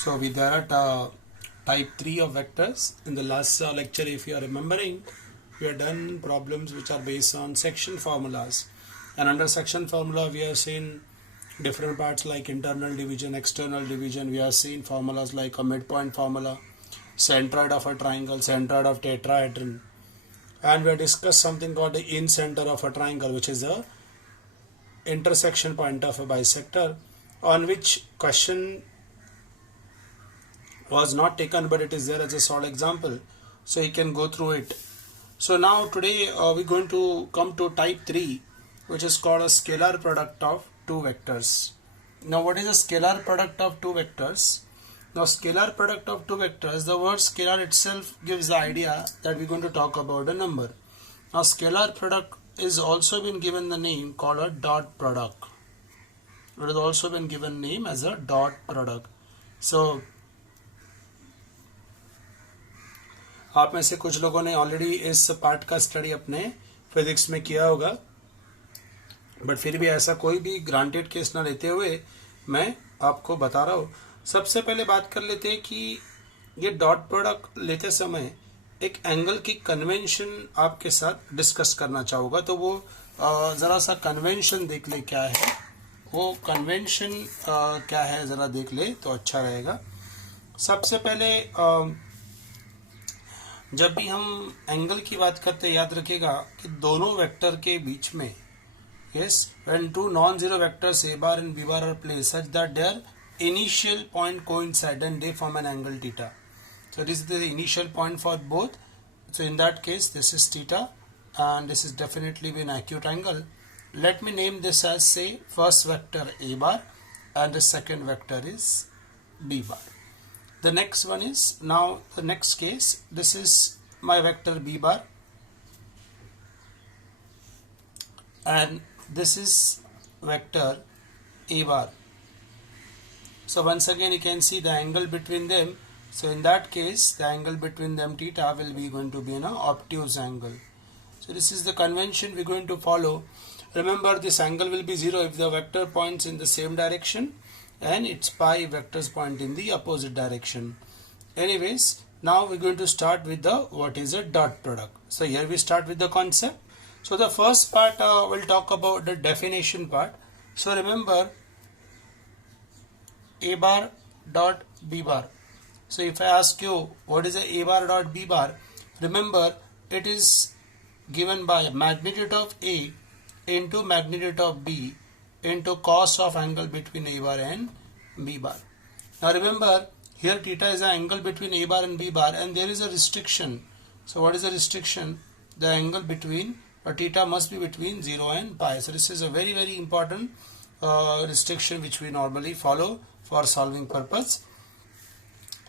So we are at type 3 of vectors. In the last lecture, if you are remembering, we have done problems which are based on section formulas. And under section formula, we have seen different parts like internal division, external division. We have seen formulas like a midpoint formula, centroid of a triangle, centroid of tetrahedron. And we have discussed something called the in-center of a triangle, which is the intersection point of a bisector, on which question was not taken, but it is there as a short example, so you can go through it. So now today we're going to come to type 3, which is called a scalar product of two vectors. Now what is a scalar product of two vectors? Now scalar product of two vectors, the word scalar itself gives the idea that we're going to talk about a number. Now scalar product is also been given the name called a dot product. It has also been given name as a dot product. So आप में से कुछ लोगों ने ऑलरेडी इस पार्ट का स्टडी अपने फिजिक्स में किया होगा, बट फिर भी ऐसा कोई भी ग्रांटेड केस ना लेते हुए मैं आपको बता रहा हूँ. सबसे पहले बात कर लेते हैं कि ये डॉट प्रोडक्ट लेते समय एक एंगल की कन्वेंशन आपके साथ डिस्कस करना चाहूँगा. तो वो ज़रा सा कन्वेंशन देख ले क्या है, वो कन्वेंशन क्या है ज़रा देख ले तो अच्छा रहेगा. सबसे पहले जब भी हम एंगल की बात करते हैं, याद रखिएगा कि दोनों वेक्टर के बीच में when two non-zero vectors a bar and b bar are placed such that their initial point coincide and they form an angle theta. So this is the initial point for both. So in that case this is theta and this is definitely an acute angle. Let me name this as, say, first vector a bar and the second vector is b bar. The next one is, now the next case, this is my vector b bar and this is vector a bar. So once again you can see the angle between them. So in that case the angle between them theta will be going to be an obtuse angle. So this is the convention we're going to follow. Remember, this angle will be 0 if the vector points in the same direction and its pi vectors point in the opposite direction. Anyways, now we're going to start with the what is a dot product. So here we start with the concept. So the first part we'll talk about the definition part. So remember, a bar dot b bar. So if I ask you what is a bar dot b bar, remember it is given by magnitude of a into magnitude of b into cos of angle between a bar and b bar. Now remember, here theta is the angle between a bar and b bar and there is a restriction. So what is the restriction? The angle between theta must be between 0 and pi. So this is a very very important restriction which we normally follow for solving purpose.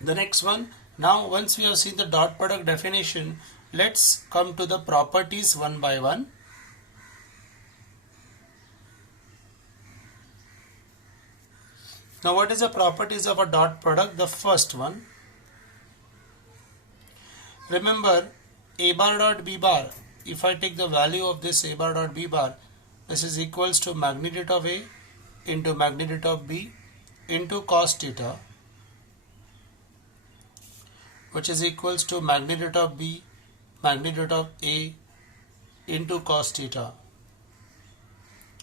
The next one, now once we have seen the dot product definition, let's come to the properties one by one. Now what is the properties of a dot product? The first one, remember a bar dot b bar, if I take the value of this a bar dot b bar, this is equals to magnitude of a into magnitude of b into cos theta, which is equals to magnitude of b magnitude of a into cos theta,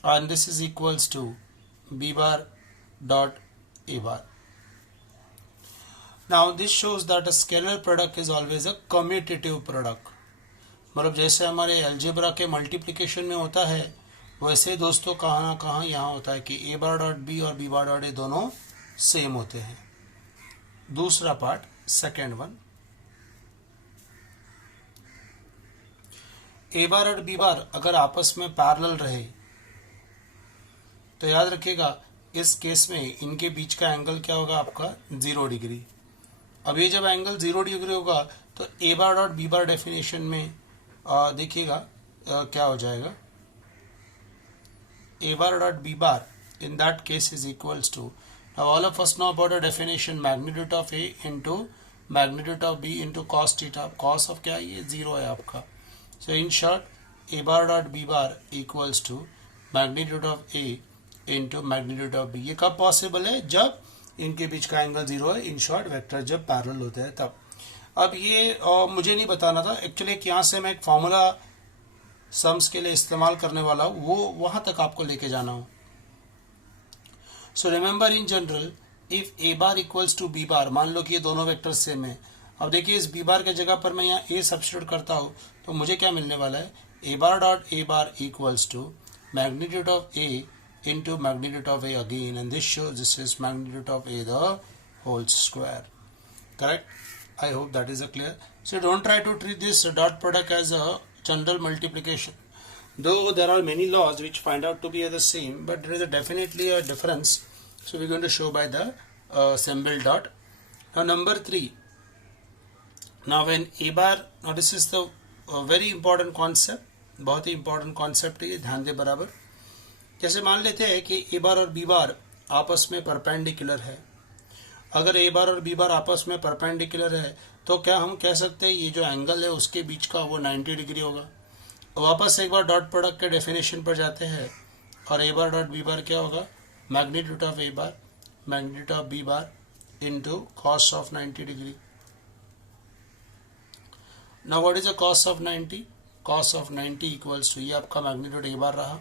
and this is equals to b bar dot a bar. Now this shows that a scalar product is always a commutative product. मतलब जैसे हमारे अलजेब्रा के मल्टीप्लिकेशन में होता है, वैसे दोस्तों कहाँ ना कहाँ यहाँ होता है कि a बार डॉट b और b बार डॉट a दोनों सेम होते हैं. दूसरा पार्ट, सेकेंड वन, a बार और b बार अगर आपस में पैरेलल रहे तो याद रखिएगा इस केस में इनके बीच का एंगल क्या होगा आपका 0 डिग्री. अब ये जब एंगल 0 डिग्री होगा तो a बार डॉट b बार डेफिनेशन में देखिएगा क्या हो जाएगा, a bar dot b bar in that case is equals to, now all of us know about the definition, magnitude of a into magnitude of b into cos theta. cos of क्या है, ये 0 है आपका. So in short, a bar dot b bar equals to magnitude of a into magnitude of b. ये कब पॉसिबल है? जब इनके बीच का एंगल 0 है, इन शॉर्ट वेक्टर जब पैरेलल होते हैं तब। अब ये मुझे नहीं बताना था एक्चुअली, यहाँ से मैं एक फॉर्मूला सम्स के लिए इस्तेमाल करने वाला हूँ, वो वहां तक आपको लेके जाना हो। So remember in general if A bar equals to B bar, मान लो कि ये दोनों वेक्टर सेम है। अब देखिए इस बी बार के जगह पर मैं यहाँ ए सब्स्टिट्यूट करता हूँ तो मुझे क्या मिलने वाला है, A bar dot A bar equals to magnitude of A into magnitude of A again, and this shows this is magnitude of A the whole square. Correct? I hope that is clear. So don't try to treat this dot product as a general multiplication. Though there are many laws which find out to be the same, but there is definitely a difference. So we're going to show by the symbol dot. Now number 3. Now when A bar, now this is the very important concept. बहुत ही important concept है, ध्यान दे बराबर। जैसे मान लेते हैं कि A बार और बी बार आपस में परपेंडिकुलर है। अगर ए बार और बी बार आपस में परपेंडिकुलर है तो क्या हम कह सकते हैं ये जो एंगल है उसके बीच का वो 90 डिग्री होगा। वापस एक बार डॉट प्रोडक्ट के डेफिनेशन पर जाते हैं और ए बार डॉट बी बार क्या होगा, magnitude of A bar magnitude of B bar into cos of 90 degree. Now what is the cos of 90? Cos of 90 equals to, ये आपका मैग्नीट्यूड ए बार रहा,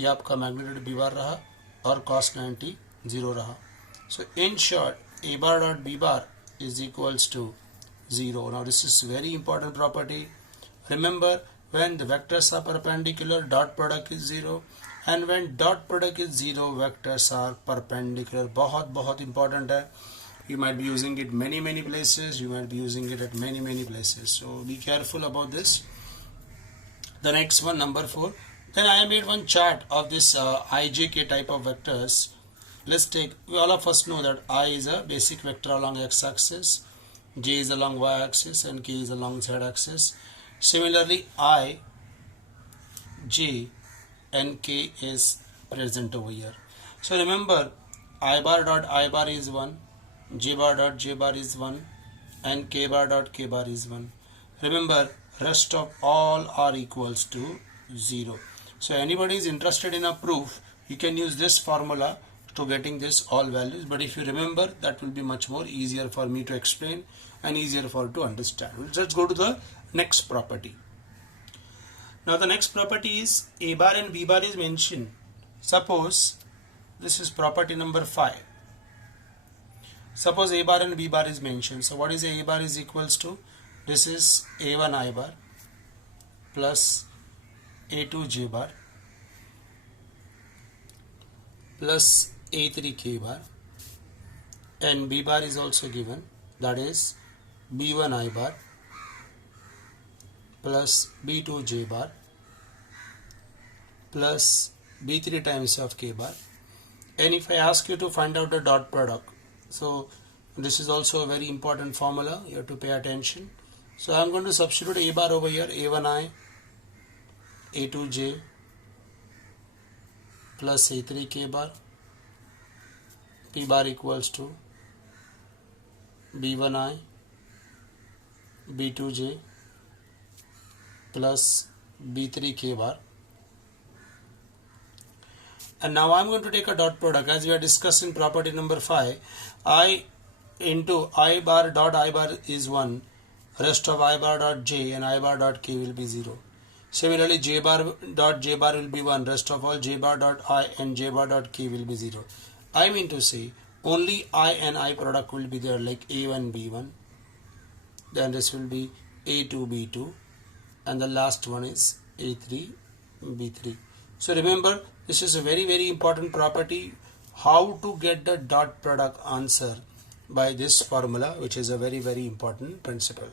ये आपका मैग्नीट्यूड बी बार रहा और cos 90 0 रहा। So in short A bar dot B bar is equals to 0। Now this is very important property. Remember when the vectors are perpendicular dot product is 0 and when dot product is 0 vectors are perpendicular. बहुत बहुत इंपॉर्टेंट है। You might be using it many places, you might be using it at many places, so be careful about this. The next one, number 4. Then I made one chart of this ijk type of vectors. Let's take, all of us know that I is a basic vector along x-axis, j is along y-axis, and k is along z-axis. Similarly, I, j, and k is present over here. So remember, I bar dot I bar is 1, j bar dot j bar is 1, and k bar dot k bar is 1. Remember, rest of all are equals to 0. So anybody is interested in a proof, you can use this formula to getting this all values. But if you remember, that will be much more easier for me to explain and easier for to understand. Let's go to the next property. Now the next property is A bar and B bar is mentioned. Suppose this is property number 5. Suppose A bar and B bar is mentioned. So what is A bar is equals to? This is A1 I bar plus A2 J bar plus A3 K bar, and B bar is also given, that is B1 I bar plus B2 J bar plus B3 times of K bar. And if I ask you to find out the dot product, so this is also a very important formula, you have to pay attention. So I am going to substitute A bar over here, A1I A2J plus A3K bar, P bar equals to B1I B2J plus B3K bar. And now I am going to take a dot product as we are discussing property number 5. I into I bar dot I bar is 1, rest of I bar dot J and I bar dot K will be 0. Similarly, J bar dot J bar will be 1, rest of all J bar dot I and J bar dot K will be 0. I mean to say only I and I product will be there, like A1 B1, then this will be A2 B2, and the last one is A3 B3. So remember, this is a very important property, how to get the dot product answer by this formula, which is a very important principle.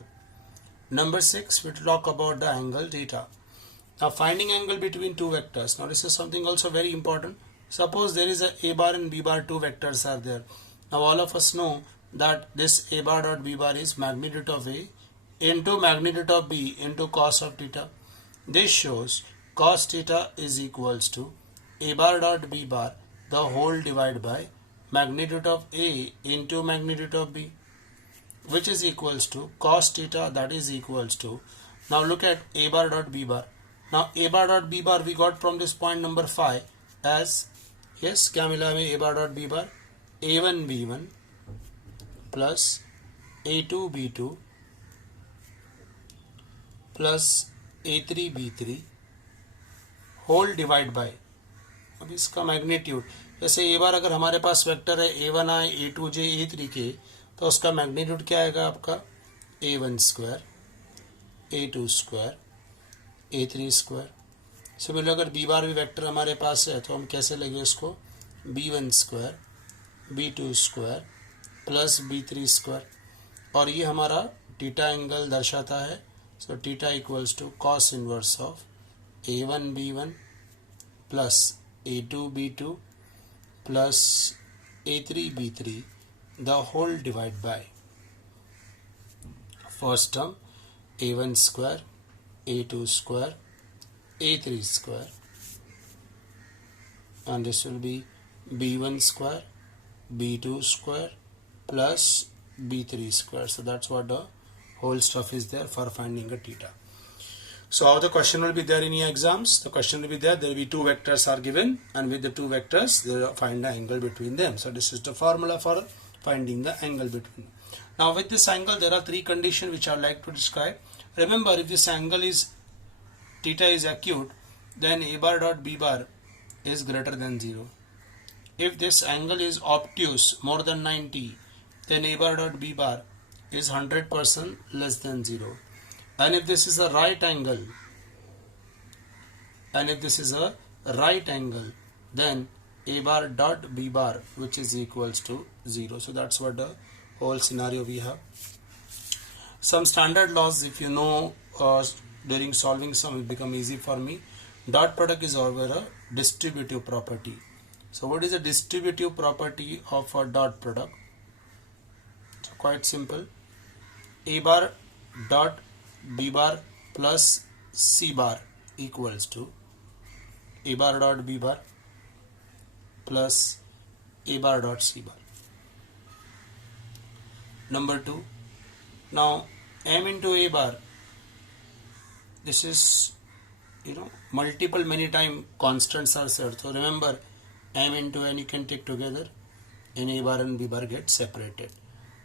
Number 6, we talk about the angle theta. Now finding angle between two vectors. Now this is something also very important. Suppose there is a bar and B bar, two vectors are there. Now all of us know that this A bar dot B bar is magnitude of A into magnitude of B into cos of theta. This shows cos theta is equals to A bar dot B bar the whole divided by magnitude of A into magnitude of B, which is equals to cos theta, that is equals to, now look at A bar dot B bar. Now A bar dot B bar we got from this point number 5 as, yes, क्या मिला हमें A bar dot B bar? A1 B1 plus A2 B2 plus A3 B3 whole divide by, अब इसका मैग्नीट्यूड, जैसे ए बार अगर हमारे पास वेक्टर है A1i A2j A3k, तो उसका मैग्नीट्यूड क्या आएगा आपका A1 square A2 square A3 square. Similar अगर बी बार भी वेक्टर हमारे पास है तो हम कैसे लेंगे उसको B1 square B2 square plus B3 square, और ये हमारा थीटा एंगल दर्शाता है। So theta equals to cos inverse of A1 B1 plus A2 B2 plus A3 B3 the whole divide by first term A1 square A2 square A3 square, and this will be B1 square B2 square plus B3 square. So that's what the whole stuff is there for finding a theta. So how the question will be there in your exams? The question will be there will be two vectors are given, and with the two vectors they will find the angle between them. So this is the formula for finding the angle between them. Now with this angle there are three conditions which I would like to describe. Remember, if this angle is theta is acute, then a bar dot b bar is greater than 0. If this angle is obtuse, more than 90, then a bar dot b bar is 100% less than 0. And if this is a right angle, then a bar dot b bar, which is equals to 0. So that's what the whole scenario we have. Some standard laws, if you know, during solving some will become easy for me. Dot product is over a distributive property. So what is the distributive property of a dot product? So quite simple. A bar dot b bar plus c bar equals to a bar dot b bar plus a bar dot c bar. Number 2. Now m into a bar, this is, multiple many time constants are set. So remember, m into n you can take together, and a bar and b bar get separated.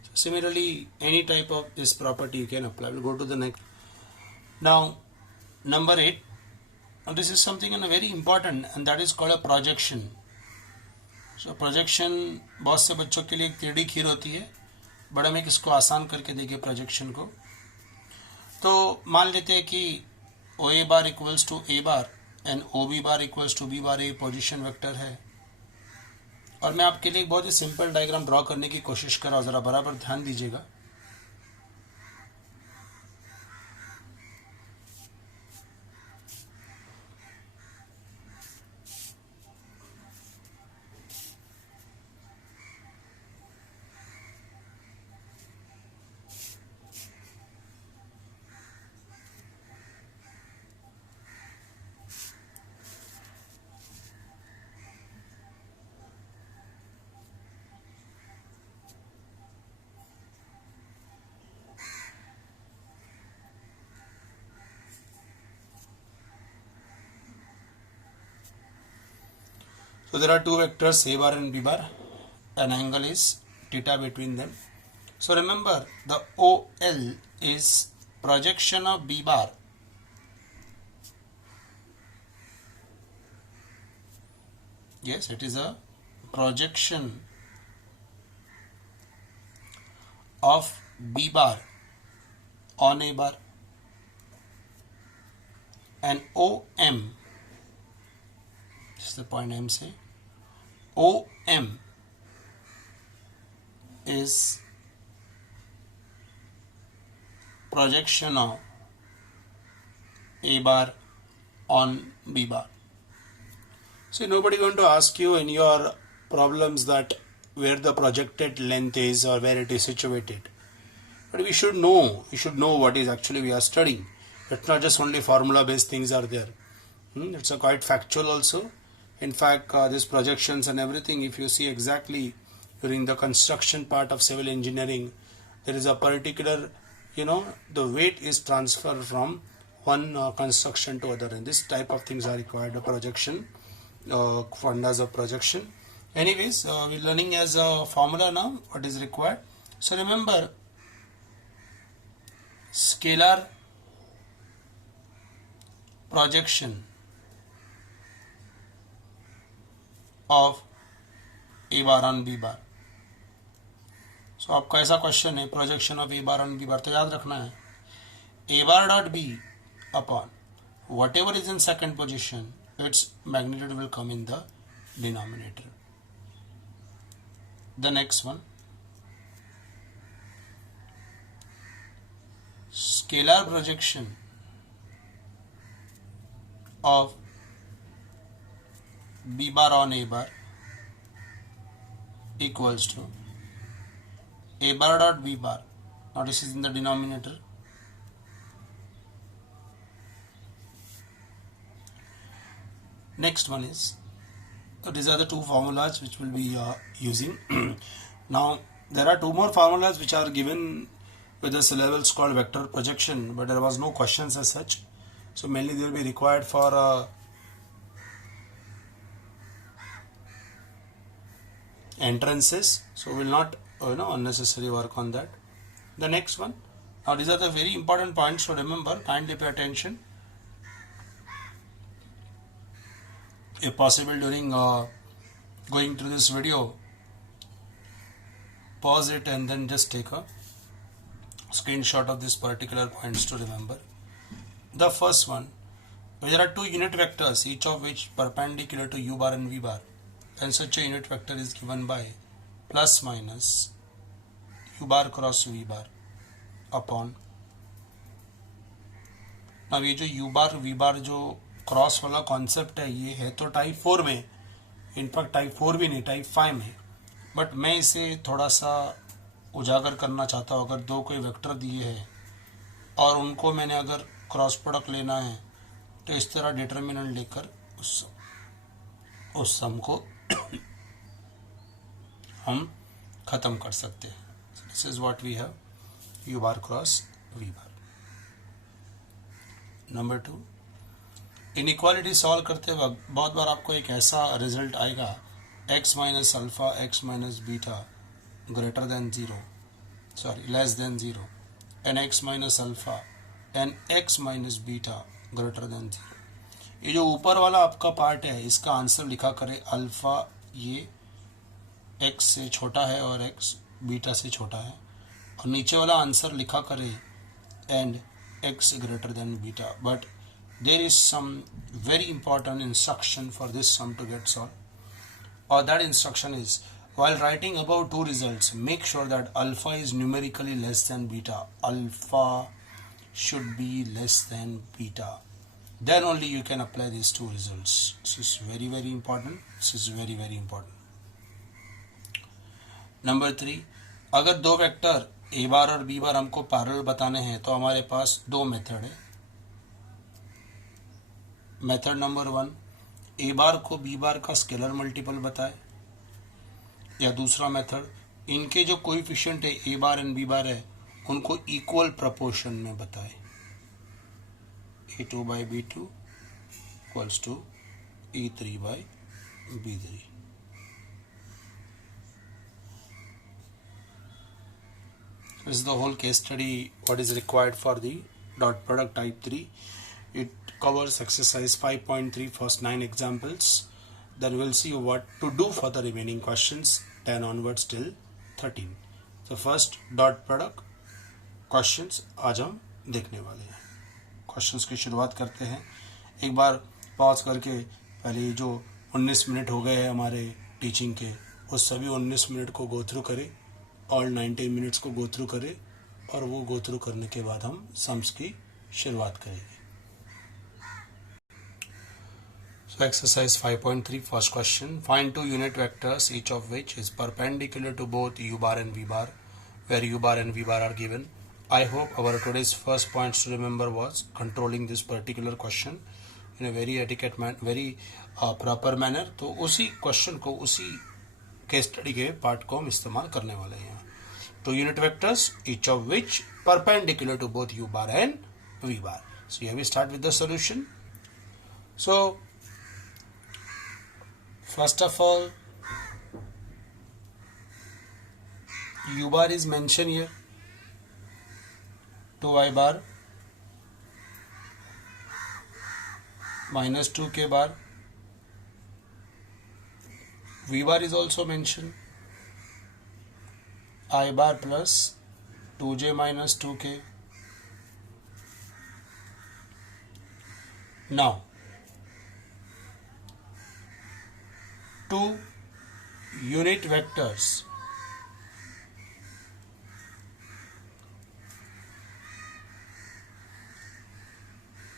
So similarly, any type of this property you can apply. We'll go to the next. Now number 8. Now this is something very important, and that is called a projection. So projection बहुत से बच्चों के लिए एक टेढ़ी खीर होती है, बट हम एक इसको आसान करके देखिए प्रोजेक्शन को। तो मान लेते हैं कि O A bar equals to A bar and O B bar equals to B bar, a position vector है, और मैं आपके लिए एक बहुत ही सिंपल डायग्राम ड्रॉ करने की कोशिश कर रहा हूँ, ज़रा बराबर ध्यान दीजिएगा। So there are two vectors a bar and b bar. An angle is theta between them. So remember, the OL is projection of b bar Yes, it is a projection of B bar on A bar, and OM, this is the point I am saying, OM is projection of A bar on B bar. So nobody going to ask you in your problems that where the projected length is or where it is situated. But we should know what is actually we are studying. It's not just only formula based things are there. It's a quite factual also. In fact, these projections and everything, if you see exactly during the construction part of civil engineering, there is a particular, the weight is transferred from one construction to other, and this type of things are required, a projection, fundas of projection. Anyways, we're learning as a formula now what is required. So remember, scalar projection of A bar on B bar. So आपका ऐसा क्वेश्चन है, projection of A bar on B bar, तो याद रखना है A bar dot B upon whatever is in second position, its magnitude will come in the denominator. The next one, scalar projection of B bar on A bar equals to A bar dot B bar. Now this is in the denominator. Next one is, so these are the two formulas which we'll be using. Now there are two more formulas which are given with the syllables called vector projection, but there was no questions as such. So mainly they will be required for entrances. So we will not unnecessary work on that. The next one. Now these are the very important points. So remember, kindly pay attention. If possible, during going through this video, pause it and then just take a screenshot of this particular points to remember. The first one, there are two unit vectors, each of which perpendicular to U bar and V bar, and such a unit vector is given by plus minus U bar cross V bar upon. अब ये जो U bar V bar जो क्रॉस वाला कॉन्सेप्ट है, ये है तो टाइप 4 में, इनफैक्ट टाइप 4 भी नहीं, टाइप 5 में, बट मैं इसे थोड़ा सा उजागर करना चाहता हूँ. अगर दो कोई वेक्टर दिए हैं और उनको मैंने अगर क्रॉस प्रोडक्ट लेना है तो इस तरह डिटर्मिनेंट लेकर उस सम को हम ख़त्म कर सकते हैं. This is what we have, U bar cross V bar. Number 2, inequality solve करते वक्त बहुत बार आपको एक ऐसा रिजल्ट आएगा, x minus alpha x minus beta greater than 0, sorry less than 0, and x minus alpha and x minus beta greater than 0. ये जो ऊपर वाला आपका पार्ट है, इसका आंसर लिखा करे अल्फा ये x से छोटा है और x बीटा से छोटा है, और नीचे वाला आंसर लिखा करे and x greater than beta. But there is some very important instruction for this sum to get solved, or that instruction is, while writing above two results, make sure that alpha is numerically less than beta. Alpha should be less than beta, then only you can apply these two results. This is very very important. This is very very important. Number 3, अगर दो vector a बार और b बार हमको पैरेलल बताने हैं तो हमारे पास दो मेथड है. मेथड नंबर 1, ए बार को बी बार का स्केलर मल्टीपल बताए, या दूसरा मेथड, इनके जो कोएफिशिएंट है ए बार एंड बी बार है उनको इक्वल प्रपोर्शन में बताए. A2 by B2 equals to E3 by B3. This is the whole case study what is required for the dot product type 3. It covers exercise 5.3 first 9 examples. Then we'll see what to do for the remaining questions 10 onwards till 13. So first dot product questions आज हम देखने वाले हैं. क्वेश्चंस की शुरुआत करते हैं. एक बार पॉज करके पहले जो 19 मिनट हो गए हैं हमारे टीचिंग के, उस सभी 19 मिनट को गो थ्रू करें, ऑल 90 मिनट्स को गो थ्रू करें, और वो गो थ्रू करने के बाद हम सम्स की शुरुआत करेंगे. So exercise 5.3 first question, find two unit vectors each of which is perpendicular to both u bar and v bar, where u bar and v bar are given. I hope our today's first points to remember was controlling this particular question in a very etiquette very proper manner. तो उसी क्वेश्चन को, उसी case study के पार्ट को हम इस्तेमाल करने वाले हैं. तो unit vectors each of which perpendicular to both u bar and v bar. So here we start with the solution. So first of all, u bar is mentioned here, 2i bar minus 2k bar. V bar is also mentioned, I bar plus 2j minus 2k. Now, two unit vectors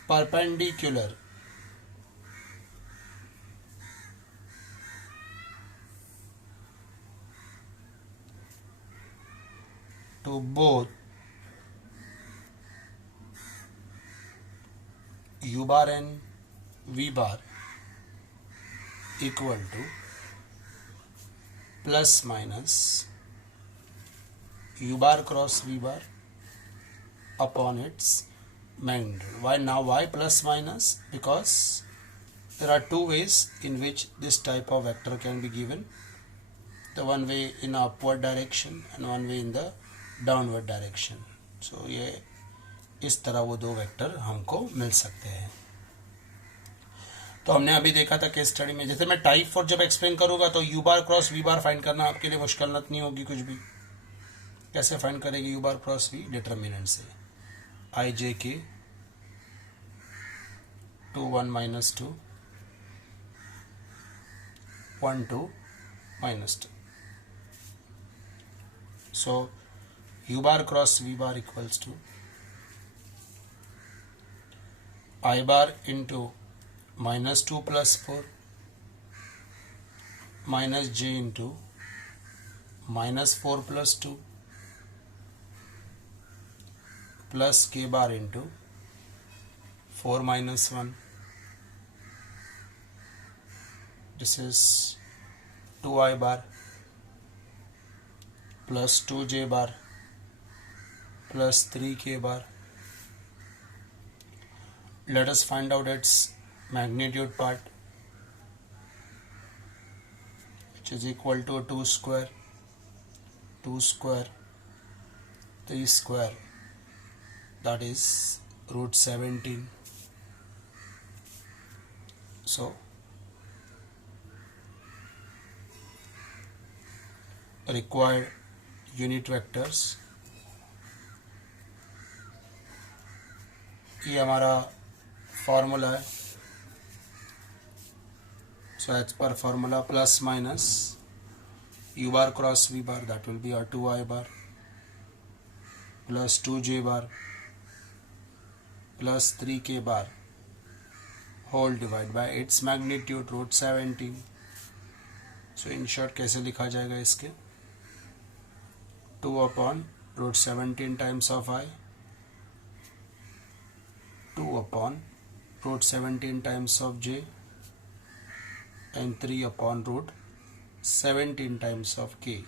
perpendicular to both u bar and v bar equal to plus minus u bar cross v bar upon its magnitude. Why plus minus? Because there are two ways in which this type of vector can be given. The one way in upward direction and one way in the downward direction. So ये इस तरह वो दो वेक्टर हमको मिल सकते हैं. तो हमने अभी देखा था केस स्टडी में, जैसे मैं टाइप 4 जब एक्सप्लेन करूंगा तो U bar cross V bar find करना आपके लिए मुश्किल नहीं होगी कुछ भी. कैसे फाइंड करेंगे U bar cross V? Determinant से आई जे के 2 1 minus 2 1 2 minus 2. So u bar cross v bar equals to I bar into minus 2 plus 4 minus j into minus 4 plus 2 plus k bar into 4 minus 1. This is 2i bar plus 2j bar plus 3k bar. Let us find out its magnitude part, which is equal to 2 square 3 square, that is root 17. So required unit vectors, ये हमारा formula है. So as per formula plus minus u bar cross v bar, that will be our 2i bar plus 2j bar plus 3k bar whole divided by its magnitude root 17. So in short कैसे लिखा जाएगा इसके? 2 upon root 17 times of I, 2 upon root 17 times of j, and 3 upon root 17 times of k.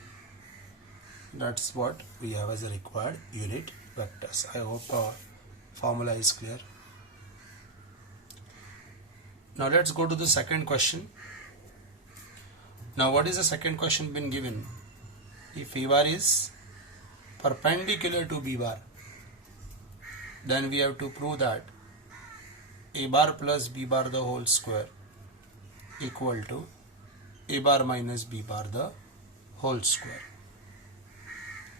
That's what we have as a required unit vectors. I hope our formula is clear. Now let's go to the second question. Now what is the second question been given? If a bar is perpendicular to b bar, then we have to prove that a bar plus b bar the whole square equal to a bar minus b bar the whole square.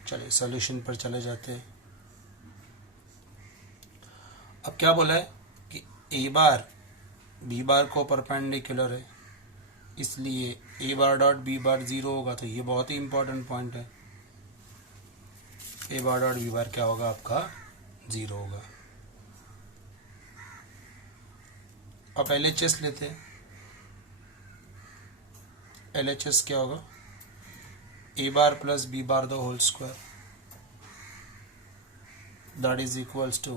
चलिए सॉल्यूशन पर चले जाते हैं. अब क्या बोला है कि ए बार बी बार को परपेंडिकुलर है, इसलिए ए बार डॉट बी बार 0 होगा. तो ये बहुत ही इंपॉर्टेंट पॉइंट है. A bar dot B bar क्या होगा आपका? 0 होगा. अब LHS लेते हैं. LHS क्या होगा? A bar plus B bar the whole square, that is equals to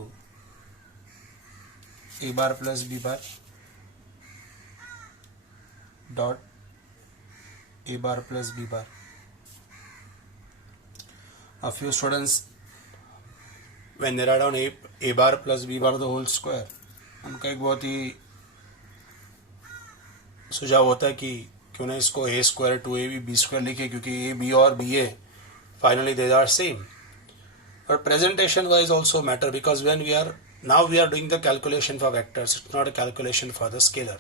A bar plus B bar dot A bar plus B bar. A few students, when they write down a bar plus b bar the whole square, उनका एक बहुत ही सुझाव होता है कि क्यों ना इसको a square two A B square लिखे, क्योंकि ए बी और B A finally they are same. But presentation wise also matter, because when we are doing the calculation for vectors, it's not a calculation for the scalar.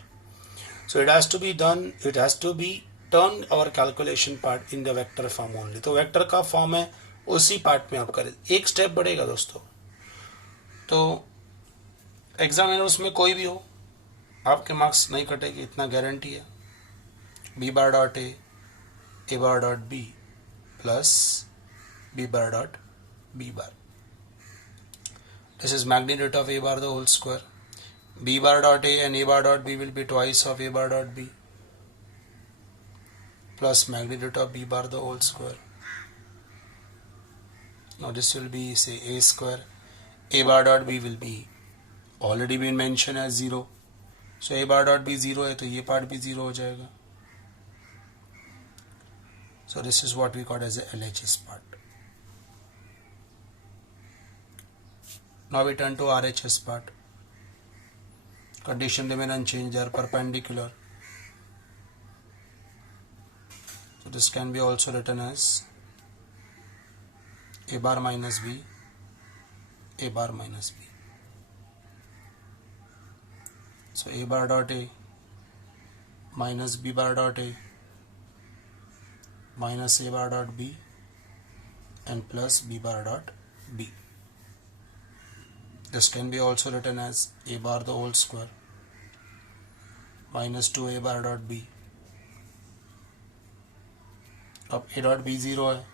So it has to be turned our calculation part in the vector form only. तो वेक्टर का फॉर्म है, उसी पार्ट में आप करें, एक स्टेप बढ़ेगा दोस्तों. तो एग्जामिनर्स में कोई भी हो, आपके मार्क्स नहीं कटेगी, इतना गारंटी है. B bar dot A bar dot B plus B bar dot B bar. This is magnitude of a bar the whole square. B bar dot a and a bar dot b will be twice of a bar dot b plus magnitude of b bar the whole square. Now this will be, say, a square. A bar dot b will be already been mentioned as 0. So a bar dot b 0 है, तो ये पार्ट भी 0 हो जाएगा. So this is what we got as a LHS part. Now we turn to RHS part. Condition remain unchanged, they are perpendicular. So this can be also written as a bar minus b, a bar minus b. So a bar dot a minus b bar dot a minus a bar dot b and plus b bar dot b. This can be also written as a bar the whole square minus 2a bar dot b. अब a dot b 0 है,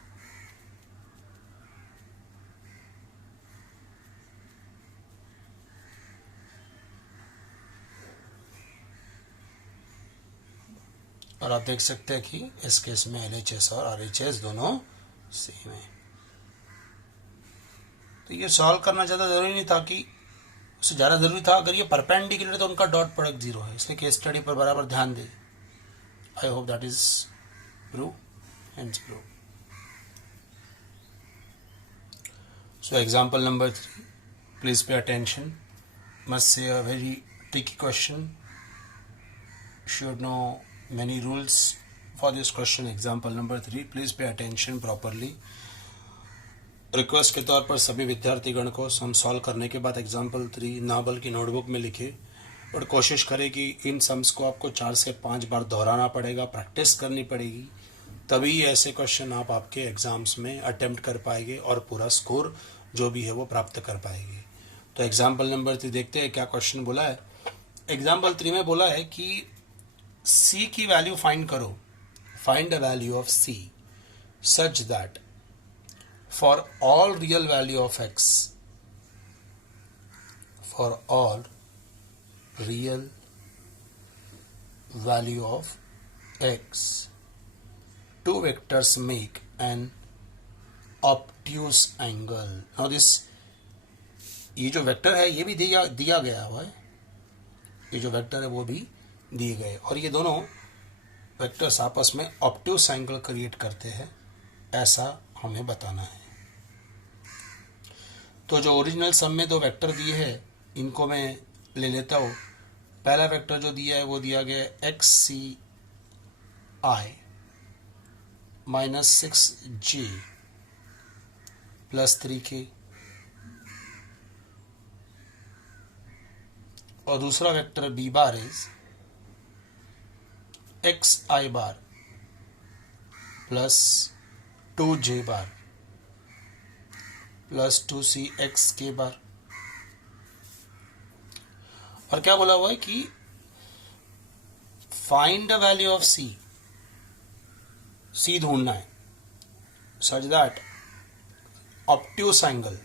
और आप देख सकते हैं कि इस केस में LHS और RHS दोनों सेम है. तो ये सॉल्व करना ज़्यादा ज़रूरी नहीं था, कि उससे ज़्यादा ज़रूरी था अगर ये परपेंडिकुलर है तो उनका डॉट प्रोडक्ट 0 है, इसलिए केस स्टडी पर बराबर ध्यान दें. I hope that is prove and prove. So example number 3, please pay attention. Must say a very tricky question, should know many rules for this question. Example number 3, please pay attention properly. Request के तौर पर सभी विद्यार्थीगण को हम सॉल्व करने के बाद एग्जाम्पल 3 ना बल्कि नोटबुक में लिखे, और कोशिश करें कि इन सम्स को आपको 4 से 5 बार दोहराना पड़ेगा, प्रैक्टिस करनी पड़ेगी, तभी ऐसे क्वेश्चन आप आपके एग्जाम्स में अटेम्प्ट कर पाएंगे और पूरा स्कोर जो भी है वो प्राप्त कर पाएंगे. तो एग्जाम्पल नंबर 3 देखते हैं क्या क्वेश्चन बोला है. एग्जाम्पल 3 में बोला है कि C की वैल्यू फाइंड करो. Find the value of C such that for all real value of X, for all real value of X, two vectors make an obtuse angle. Now this, ये जो वेक्टर है ये भी दिया गया हुआ है, ये जो वेक्टर है वो भी दिए गए, और ये दोनों वेक्टर्स आपस में ऑब्ट्यूस एंगल क्रिएट करते हैं, ऐसा हमें बताना है. तो जो ओरिजिनल सम में 2 वेक्टर दिए हैं, इनको मैं ले लेता हूँ. पहला वेक्टर जो दिया है वो दिया गया है XCI minus 6J plus 3K, और दूसरा vector B bar is XI bar plus 2J bar plus 2CXK बार. और क्या बोला हुआ है कि find the value of C ढूंढना है, such that obtuse angle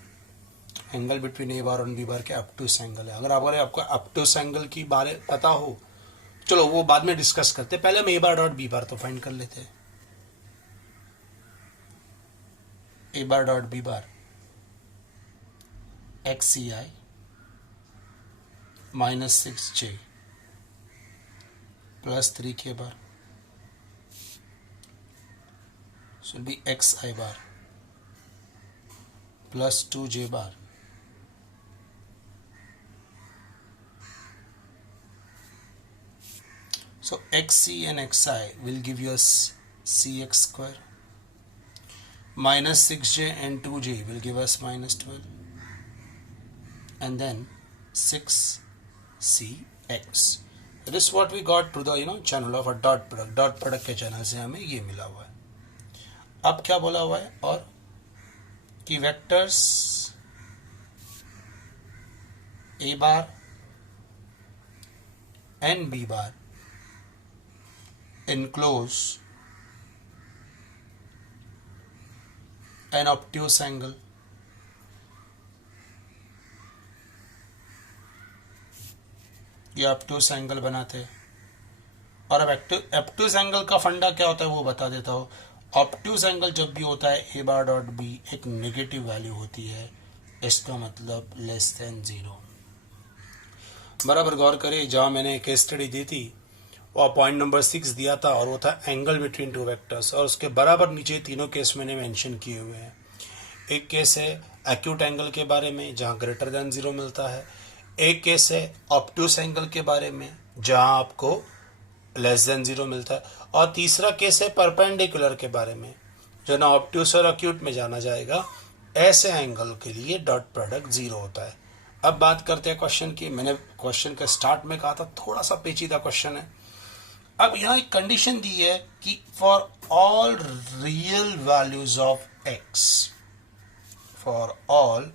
between A बार और B बार के ऑब्ट्यूस एंगल है. अगर आपको ऑब्ट्यूस एंगल की बारे पता हो, चलो वो बाद में डिस्कस करते, पहले हम A बार डॉट B बार तो फाइंड कर लेते हैं. A bar dot B bar XCI minus 6J plus 3K bar, so will be XI bar plus 2J bar So XC and XI will give you a CX square. minus 6j and 2j will give us minus 12, and then 6cx. This is what we got through the channel of a dot product. Dot product के channel से हमें ये मिला हुआ है. अब क्या बोला हुआ है और कि vectors a bar and b bar enclose an obtuse angle ये ऑब्ट्यूज एंगल बनाते हैं. और अब ऑब्ट्यूज एंगल का फंडा क्या होता है वो बता देता हूँ. ऑब्ट्यूज एंगल जब भी होता है ए बार डॉट बी एक नेगेटिव वैल्यू होती है, इसका मतलब लेस देन 0. बराबर गौर करें, जहाँ मैंने केस स्टडी दी थी वो पॉइंट नंबर 6 दिया था और वो था एंगल बिटवीन टू वेक्टर्स, और उसके बराबर नीचे तीनों केस मैंने मेंशन किए हुए हैं. एक केस है एक्यूट एंगल के बारे में जहाँ ग्रेटर देन 0 मिलता है. एक केस है ऑब्ट्यूस एंगल के बारे में जहाँ आपको लेस देन 0 मिलता है. और तीसरा केस है परपेंडिकुलर के बारे में जो ना ऑब्ट्यूस और एक्यूट में जाना जाएगा. ऐसे एंगल के लिए डॉट प्रोडक्ट 0 होता है. अब बात करते हैं क्वेश्चन की. मैंने क्वेश्चन का स्टार्ट में कहा था थोड़ा सा पेचीदा क्वेश्चन है. अब यहाँ एक कंडीशन दी है कि for all real values of x, for all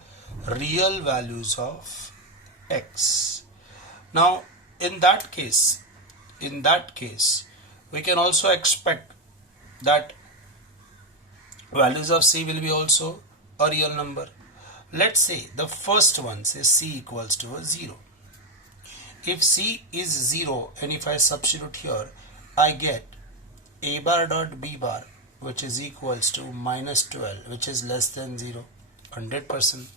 real values of x. Now in that case we can also expect that values of c will be also a real number. Let's say the first one says c equals to a 0. If c is 0 and if I substitute here, I get a bar dot b bar which is equals to minus 12, which is less than 0, 100%.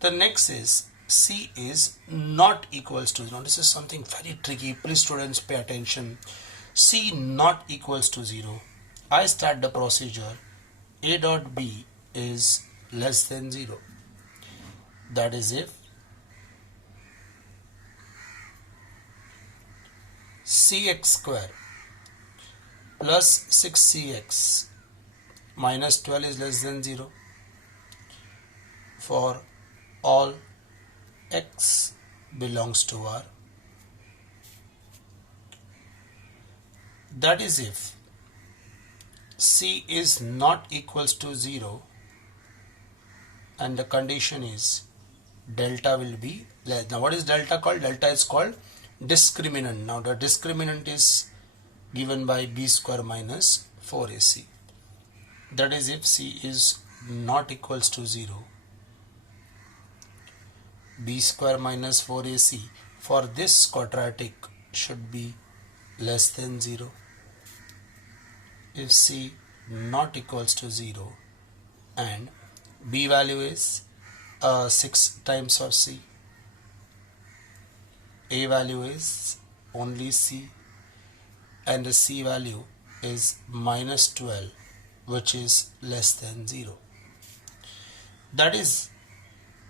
The next is c is not equals to, now this is something very tricky, please students pay attention. C not equals to 0, I start the procedure a dot b is less than 0. That is if cx square plus 6cx minus 12 is less than 0 for all x belongs to R. That is if c is not equals to 0 and the condition is delta will be less. Now what is delta called? Delta is called discriminant. Now the discriminant is given by b square minus 4ac. That is if c is not equals to 0, b square minus 4ac for this quadratic should be less than 0. If c not equals to 0 and b value is 6 times of c, a value is only c, and the c value is minus 12 which is less than 0. That is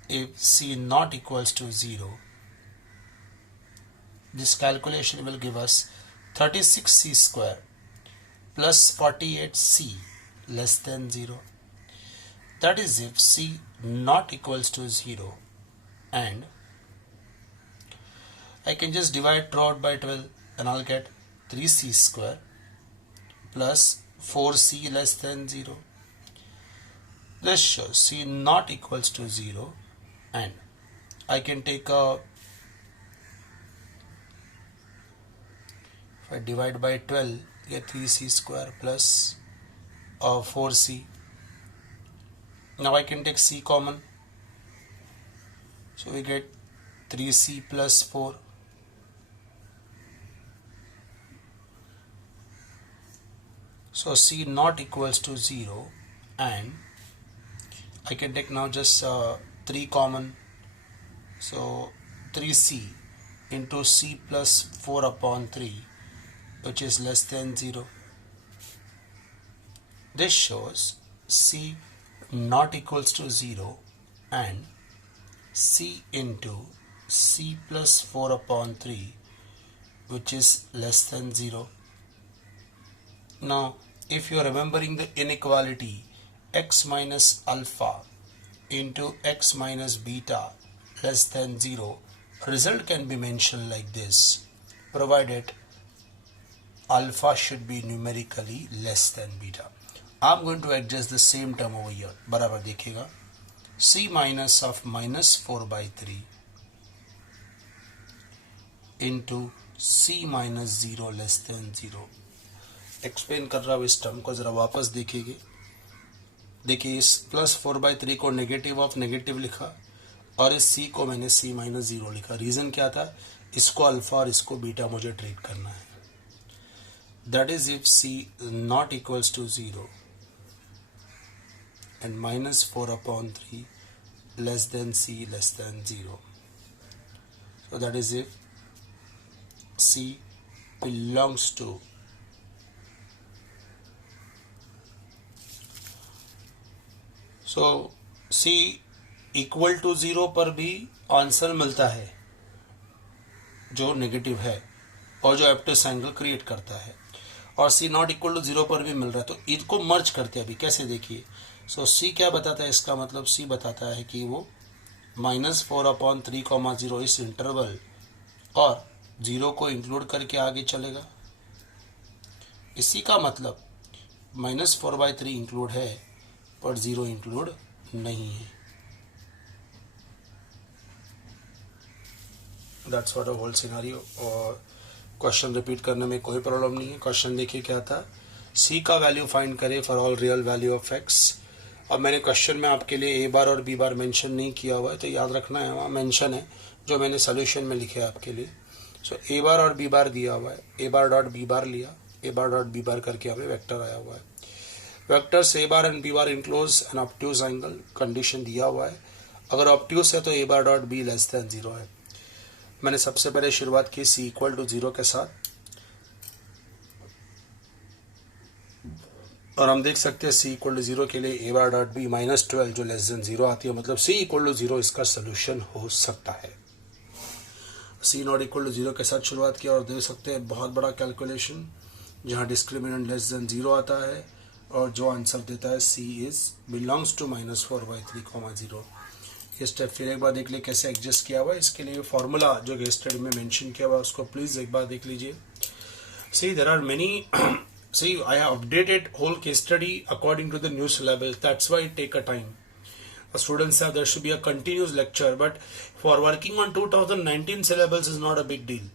if c not equals to 0, this calculation will give us 36c square plus 48c less than 0. That is if c not equals to 0, and I can just divide throughout by 12 and I'll get 3c square plus 4c less than 0. This shows c not equals to 0, and I can take if I divide by 12, get 3c square plus 4c. Now I can take c common, so we get 3c plus 4. So c not equals to 0, and I can take now just 3 common, so 3c into c plus 4 upon 3, which is less than 0. This shows c not equals to 0 and c into c plus 4 upon 3, which is less than 0. Now if you are remembering the inequality x minus alpha into x minus beta less than 0, result can be mentioned like this, provided alpha should be numerically less than beta. I'm going to adjust the same term over here. बराबर देखिएगा, c minus of minus 4 by 3 into c minus 0 less than 0. एक्सप्लेन कर रहा हूँ इस टर्म को, जरा वापस देखिए। देखिए इस प्लस 4/3 को नेगेटिव ऑफ नेगेटिव लिखा और इस c को मैंने c माइनस 0 लिखा। रीजन क्या था, इसको अल्फा और इसको बीटा मुझे ट्रीट करना है। That is if c not equals to 0 and minus 4/3 less than c less than 0, so that is if c belongs to so c equal to 0 पर भी आंसर मिलता है जो नेगेटिव है और जो एप्टस एंगल क्रिएट करता है, और c नॉट इक्वल टू 0 पर भी मिल रहा है। तो इनको मर्ज करते हैं अभी, कैसे देखिए। सो c क्या बताता है, इसका मतलब c बताता है कि वो -4/3, 0 इस इंटरवल और 0 को इंक्लूड करके आगे चलेगा। इसी का मतलब -4/3 इंक्लूड है पर 0 इंक्लूड नहीं है। That's what a whole scenario. और क्वेश्चन रिपीट करने में कोई प्रॉब्लम नहीं है। क्वेश्चन देखिए क्या था, c का वैल्यू फाइंड करें for all real value of x। अब मैंने क्वेश्चन में आपके लिए a बार और b बार मेंशन नहीं किया हुआ है, तो याद रखना है वहाँ मेंशन है जो मैंने सोल्यूशन में लिखे आपके लिए। सो a बार और b बार दिया हुआ है, a bar dot b bar लिया, a bar dot b bar करके हमें वेक्टर आया हुआ है। Vectors a bar and b bar enclose an obtuse angle, condition दिया हुआ है। अगर ऑब्ट्यूज है तो a bar dot b less than 0 है। मैंने सबसे पहले शुरुआत की c इक्वल टू 0 के साथ, और हम देख सकते हैं c इक्वल टू 0 के लिए a बार डॉट b -12 जो लेस देन 0 आती है, मतलब c इक्वल टू 0 इसका सोल्यूशन हो सकता है। c नॉट इक्वल टू 0 के साथ शुरुआत किया और देख सकते हैं बहुत बड़ा कैलकुलेशन जहां डिस्क्रिमिनेंट लेस देन 0 आता है और जो आंसर देता है c इज बिलोंग्स टू -4/3, 0। ये स्टेप फिर एक बार देख लिए कैसे एडजस्ट किया हुआ है। इसके लिए फॉर्मूला जो केस स्टडी में मेंशन किया हुआ है उसको प्लीज एक बार देख लीजिए। See there are many, see I have updated whole case study according to the new syllabus, that's why it take a time. Students have there should be a continuous lecture, but for working on 2019 syllabus is not a big deal.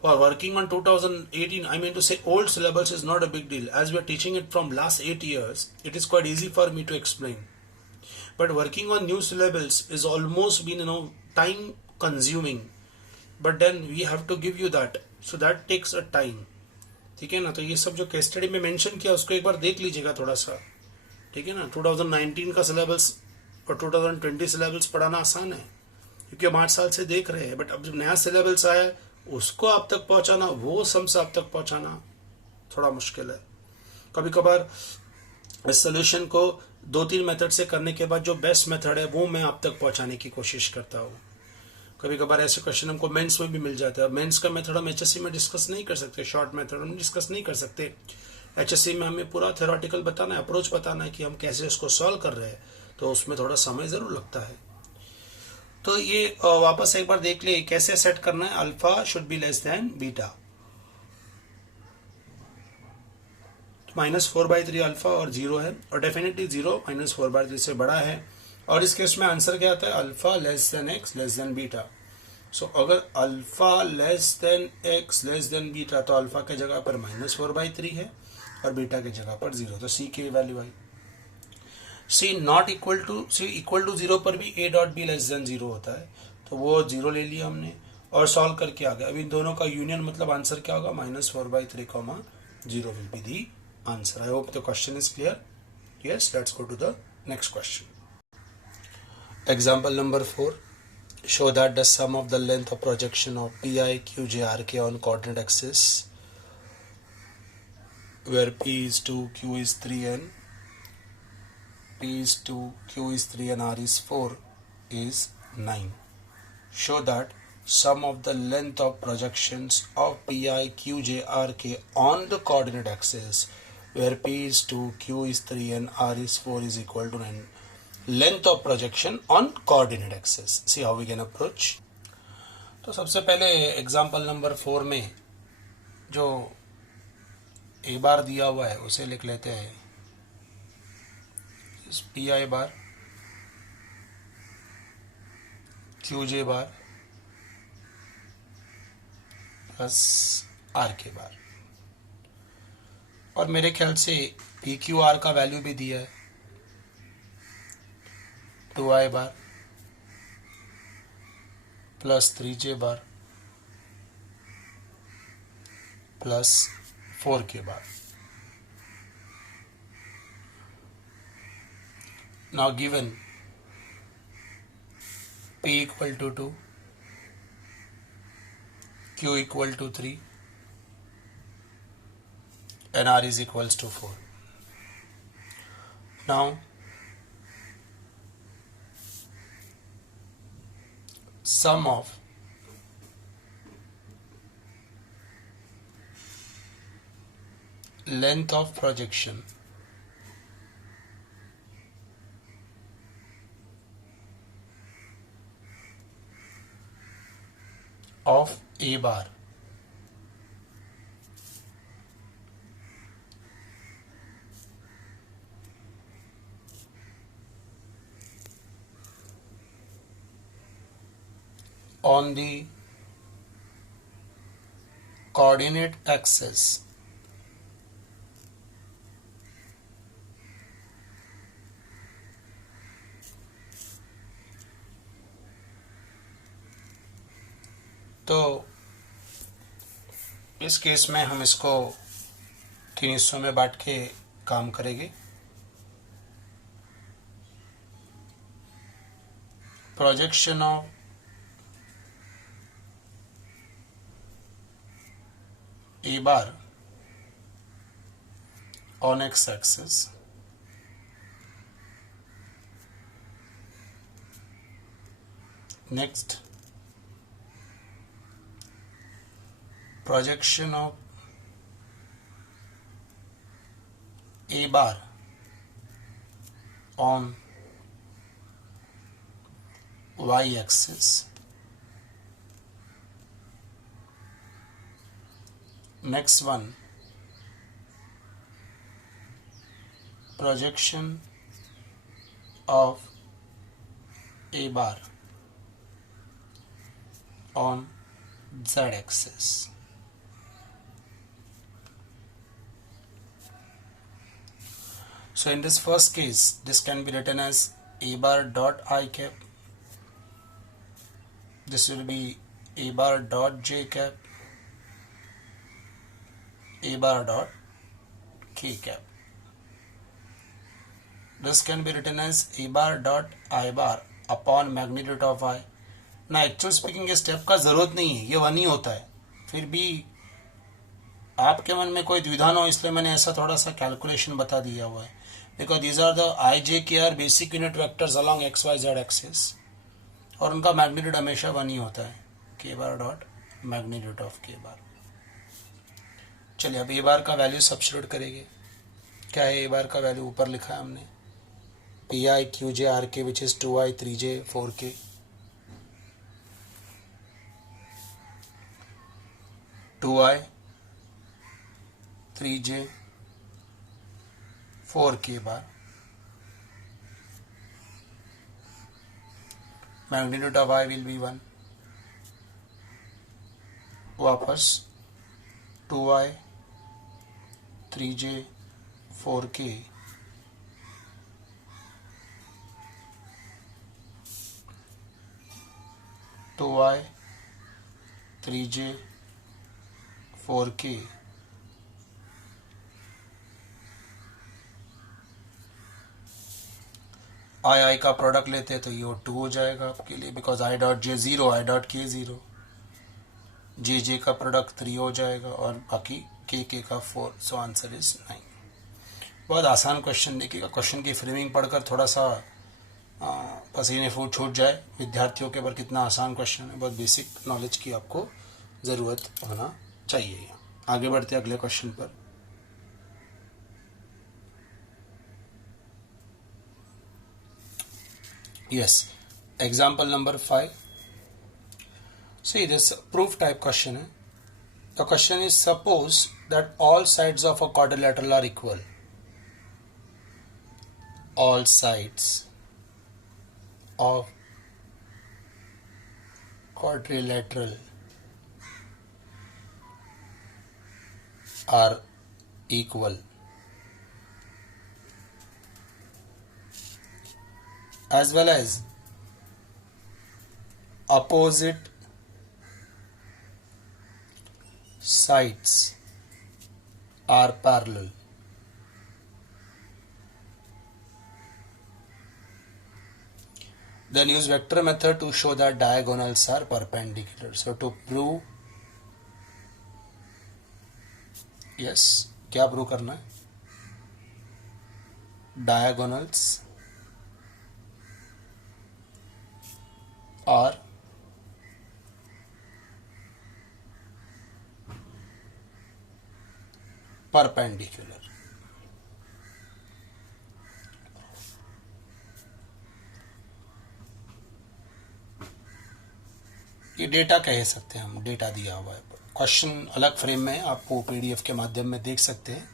For working on 2018, I mean to say old syllabus is not a big deal. As we are teaching it from last 8 years, it is quite easy for me to explain. But working on new syllabus is almost been time consuming. But then we have to give you that, so that takes a time. ठीक है ना। तो ये सब जो case study में मेंशन किया उसको एक बार देख लीजिएगा थोड़ा सा, ठीक है ना। 2019 का सिलेबस और 2020 सिलेबस पढ़ाना आसान है क्योंकि हम 8 साल से देख रहे हैं, बट अब जब नया सिलेबस आया उसको आप तक पहुंचाना, वो समझ आप तक पहुंचाना थोड़ा मुश्किल है। कभी कभार इस सोल्यूशन को 2-3 मेथड से करने के बाद जो बेस्ट मेथड है वो मैं आप तक पहुंचाने की कोशिश करता हूँ। कभी कभार ऐसे क्वेश्चन हमको मेंस में भी मिल जाता है। मेंस का मेथड हम एचएससी में डिस्कस नहीं कर सकते, शॉर्ट मेथड हम डिस्कस नहीं कर सकते। एचएससी में हमें पूरा थ्योरेटिकल बताना है, अप्रोच बताना है कि हम कैसे उसको सॉल्व कर रहे हैं, तो उसमें थोड़ा समय जरूर लगता है। तो ये वापस एक बार देख ले कैसे सेट करना है। Alpha should be less than beta, -4/3 अल्फा और 0 है, और डेफिनेटली 0 -4/3 से बड़ा है। और इस केस में आंसर क्या आता है, alpha less than x less than beta. So अगर alpha less than x less than beta तो अल्फा के जगह पर -4/3 है और बीटा के जगह पर 0, तो सी की वैल्यू आई। C not equal to, C equal to 0 पर भी a dot B less than 0 होता है, तो वो 0 ले लिया हमने और सॉल्व करके आ गया। अब इन दोनों का यूनियन मतलब आंसर क्या होगा, -4/3, 0 will be the answer. I hope the question is clear. Yes, let's go to the next question. Example number 4. Show that the sum of the length of projection of PI, QJ, RK on coordinate axis, where P is 2, Q is 3 and P is 2, Q is 3 and R is 4 is 9. Show that sum of the length of projections of PI, QJ, RK on the coordinate axis where P is 2, Q is 3 and R is 4 is equal to 9. Length of projection on coordinate axis. See how we can approach. तो सबसे पहले example number 4 में जो ए बार दिया हुआ है उसे लिख लेते हैं P I bar Q J bar plus R K bar, और मेरे ख्याल से पी क्यू आर का वैल्यू भी दिया है 2i bar plus 3j bar plus 4k bar. Now given P equal to 2, Q equal to 3 and R is equals to 4. Now sum of length of projection of A bar on the coordinate axis तो इस केस में हम इसको 3 हिस्सों में बांट के काम करेंगे. Projection of A bar on x axis, next projection of A bar on y axis, next one projection of A bar on z axis. So in this first case, this can be written as A bar dot I cap. This will be A bar dot J cap, A bar dot K cap. This can be written as A bar dot I bar upon magnitude of I. ना actual speaking ये स्टेप का जरूरत नहीं है, ये 1 ही होता है. फिर भी आपके मन में कोई द्विधा न हो इसलिए मैंने ऐसा थोड़ा सा कैलकुलेशन बता दिया हुआ है. Because these are the I, J, K are basic unit vectors along x, y, z axis और उनका मैग्नीट्यूड हमेशा 1 ही होता है. K बार डॉट मैग्नीट्यूड ऑफ K बार. चलिए अब A बार का वैल्यू सब्स्टिट्यूट करेंगे. क्या है A बार का वैल्यू? ऊपर लिखा है हमने PI QJ RK which is 2I 3J 4K. Two I 3J 4K bar. Magnitude of I will be 1. वापस 2I 3J 4K 2I 3J 4K आई का प्रोडक्ट लेते हैं तो ये 2 हो जाएगा आपके लिए, because I dot J 0 I dot के 0. जे का प्रोडक्ट 3 हो जाएगा और बाकी के का 4. So answer is 9. बहुत आसान क्वेश्चन देखिएगा. क्वेश्चन की फ्रेमिंग पढ़कर थोड़ा सा पसीने फूट छूट जाए विद्यार्थियों के, पर कितना आसान क्वेश्चन है. बहुत बेसिक नॉलेज की आपको ज़रूरत होना चाहिए. आगे बढ़ते अगले क्वेश्चन पर. Yes. Example number 5. See, this proof type question है. The question is, suppose that all sides of a quadrilateral are equal. All sides of quadrilateral are equal, as well as opposite sides are parallel. Then use vector method to show that diagonals are perpendicular. So to prove, yes, क्या प्रूव करना है? Diagonals are perpendicular. ये डेटा कह सकते हैं हम, डेटा दिया हुआ है. क्वेश्चन अलग फ्रेम में आपको पीडीएफ के माध्यम में देख सकते हैं.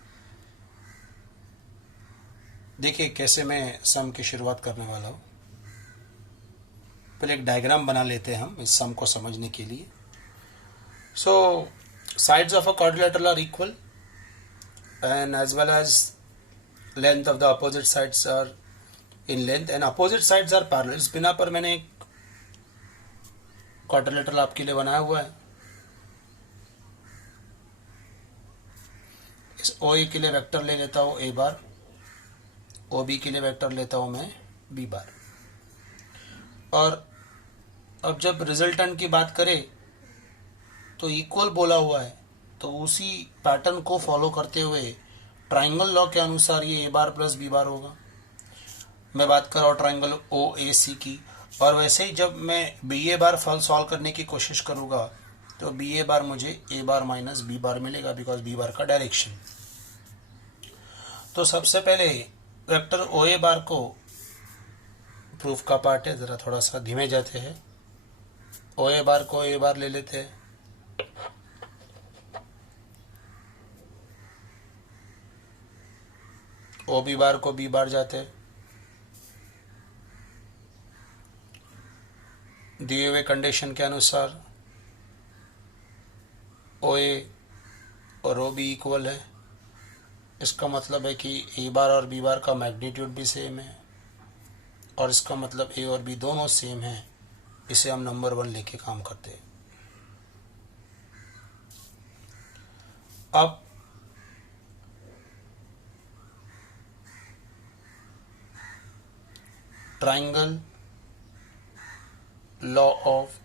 देखिए कैसे मैं सम की शुरुआत करने वाला हूँ. पहले एक डायग्राम बना लेते हैं हम इस सम को समझने के लिए. So sides of a quadrilateral are equal and as well as length of the opposite sides are in length and opposite sides are parallel. इस बिना पर मैंने एक क्वाड्रिलेटरल आपके लिए बनाया हुआ है. इस OA के लिए वेक्टर ले लेता हूँ A बार, OB के लिए वेक्टर लेता हूँ मैं B बार. और अब जब रिजल्टेंट की बात करें तो इक्वल बोला हुआ है, तो उसी पैटर्न को फॉलो करते हुए ट्राइंगल लॉ के अनुसार ये ए बार प्लस बी बार होगा. मैं बात कर रहा हूँ ट्राइंगल ओ ए सी की. और वैसे ही जब मैं बी ए बार सॉल्व करने की कोशिश करूँगा तो बी ए बार मुझे ए बार माइनस बी बार मिलेगा, बिकॉज बी बार का डायरेक्शन. तो सबसे पहले वेक्टर ओ ए बार को, प्रूफ का पार्ट है, ज़रा थोड़ा सा धीमे जाते हैं. ओ ए बार को ए बार ले लेते हैं. ओ बी बार को बी बार जाते हैं. दिए हुए कंडीशन के अनुसार ओ ए और ओ बी इक्वल है. इसका मतलब है कि ए बार और बी बार का मैग्नीट्यूड भी सेम है, और इसका मतलब ए और बी दोनों सेम है. इसे हम नंबर 1 लेके काम करते हैं. अब ट्राइंगल लॉ ऑफ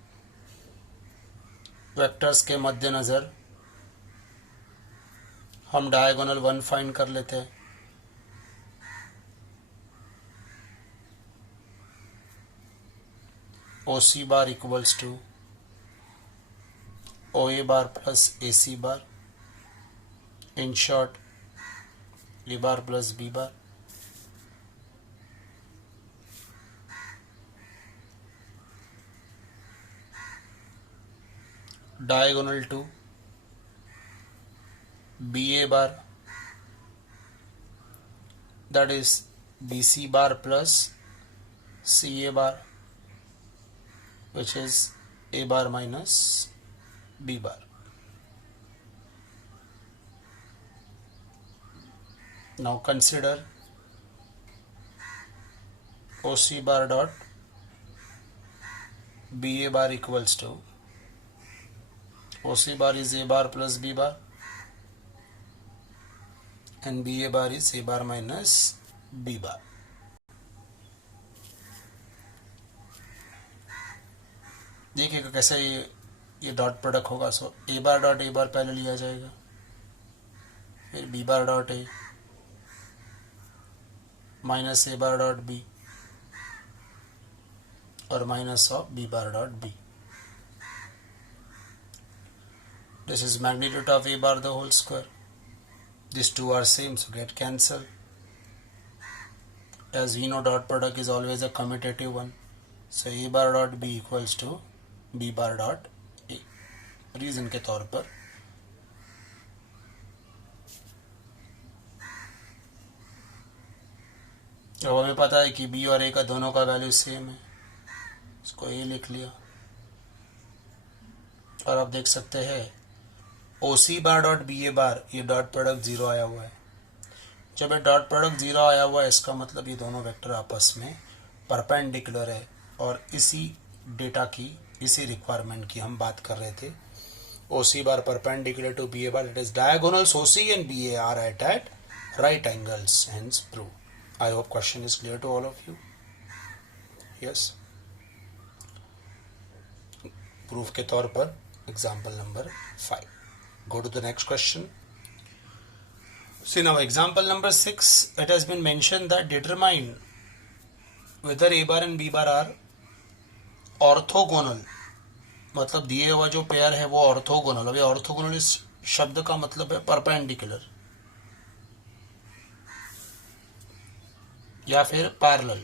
वेक्टर्स के मद्देनज़र हम डायगोनल 1 फाइंड कर लेते हैं. O C bar equals to O A bar plus A C bar. In short A bar plus B bar. diagonal to BA bar, that is BC bar plus CA bar, which is A bar minus B bar. Now consider OC bar dot BA bar equals to OC bar is A bar plus B bar and BA bar is A bar minus B bar. देखिएगा कैसे ये dot product होगा. सो ए bar dot A बार पहले लिया जाएगा, फिर B bar dot A minus A bar dot B और minus of B bar dot B. This is magnitude of A bar the whole square. These two are same, so get cancelled. as we know dot product is always a commutative one, so a bar dot b equals to b bar dot a. Reason के तौर पर अब हमें पता है कि b और a का दोनों का वैल्यू सेम है, इसको a लिख लिया। और आप देख सकते हैं OC बार डॉट बी ए बार, ये डॉट प्रोडक्ट जीरो आया हुआ है। जब ये डॉट प्रोडक्ट जीरो आया हुआ है, इसका मतलब ये दोनों वेक्टर आपस में परपेंडिकुलर है, और इसी डेटा की, इसी रिक्वायरमेंट की हम बात कर रहे थे। OC bar perpendicular to B A bar, it is diagonals OC and B A are at right angles, hence prove. I hope question is clear to all of you. Yes, proof के तौर पर example number 5. Go to the next question. See now example number 6, it has been mentioned that determine whether A bar and B bar are orthogonal. मतलब दिए हुआ जो पेयर है वो ऑर्थोगोनल। अभी ऑर्थोगोनल इस शब्द का मतलब है परपेंडिकुलर या फिर पैरेलल।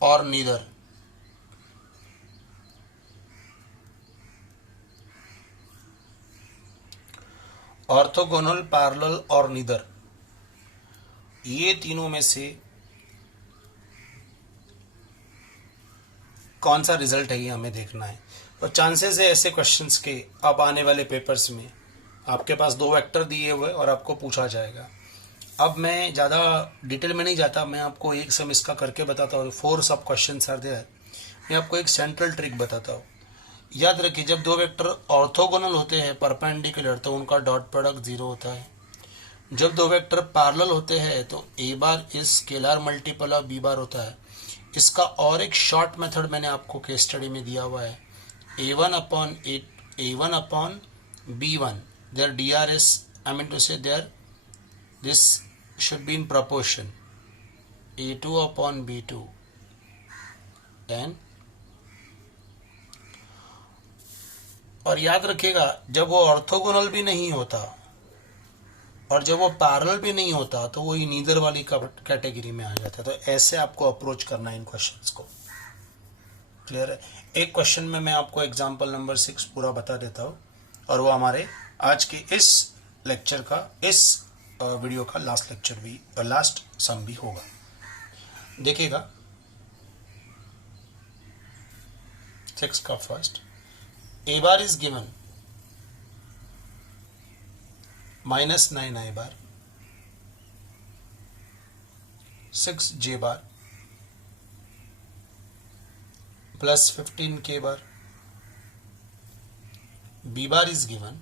और नीदर। ऑर्थोगोनल, पैरेलल और नीदर, ये तीनों में से कौन सा रिजल्ट है ये हमें देखना है। और चांसेस है ऐसे क्वेश्चंस के अब आने वाले पेपर्स में आपके पास दो वेक्टर दिए हुए और आपको पूछा जाएगा। अब मैं ज़्यादा डिटेल में नहीं जाता, मैं आपको एक सम इसका करके बताता हूँ। 4 सब क्वेश्चन आर देयर। मैं आपको एक सेंट्रल ट्रिक बताता हूँ। याद रखिए, जब दो वेक्टर ऑर्थोगोनल होते हैं परपेंडिकुलर, तो उनका डॉट प्रोडक्ट जीरो होता है। जब दो वेक्टर पैरेलल होते हैं तो A bar is scalar multiple of B bar होता है। इसका और एक शॉर्ट मेथड मैंने आपको केस स्टडी में दिया हुआ है। A1 upon B1, their DRS, I mean to say their, this should be in proportion A2 upon B2 and, और याद रखिएगा जब वो ऑर्थोगोनल भी नहीं होता और जब वो पैरेलल भी नहीं होता तो वो नीदर वाली कैटेगरी में आ जाता है। तो ऐसे आपको अप्रोच करना है इन क्वेश्चंस को। क्लियर है? एक क्वेश्चन में मैं आपको एग्जांपल नंबर 6 पूरा बता देता हूँ, और वो हमारे आज के इस लेक्चर का, इस वीडियो का लास्ट लेक्चर भी, लास्ट सम भी होगा। देखिएगा 6 का फर्स्ट, ए bar is given -9 I bar, 6 J bar plus 15 के बार। बी बार इज गिवन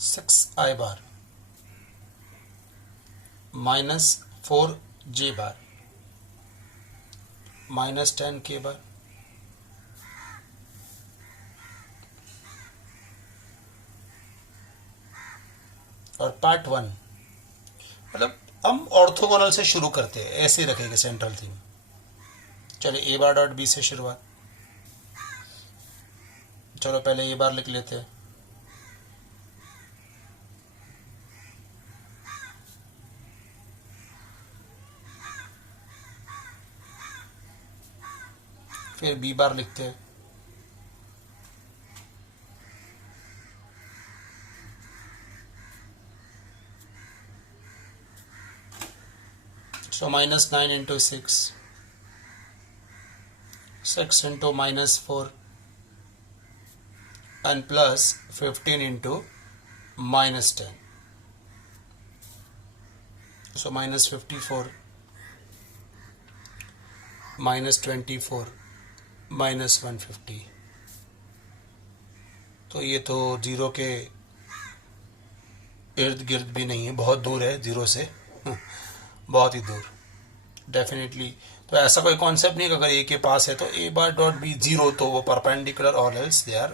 6 आई बार -4 जे बार -10 के बार। और पार्ट 1, मतलब हम ऑर्थोगोनल से शुरू करते हैं, ऐसे रखेंगे सेंट्रल थीम। चलिए ए बार डॉट बी से शुरुआत। चलो पहले ए बार लिख लेते हैं। फिर बी बार लिखते हैं। So -9 into 6, 6 into -4 and plus 15 into -10. So -54, -24, -150। तो ये तो जीरो के इर्द गिर्द भी नहीं है, बहुत दूर है जीरो से, बहुत ही दूर डेफिनेटली। तो ऐसा कोई कॉन्सेप्ट नहीं कि अगर ए के पास है तो A bar dot B zero, तो वो परपेंडिकुलर, और else they are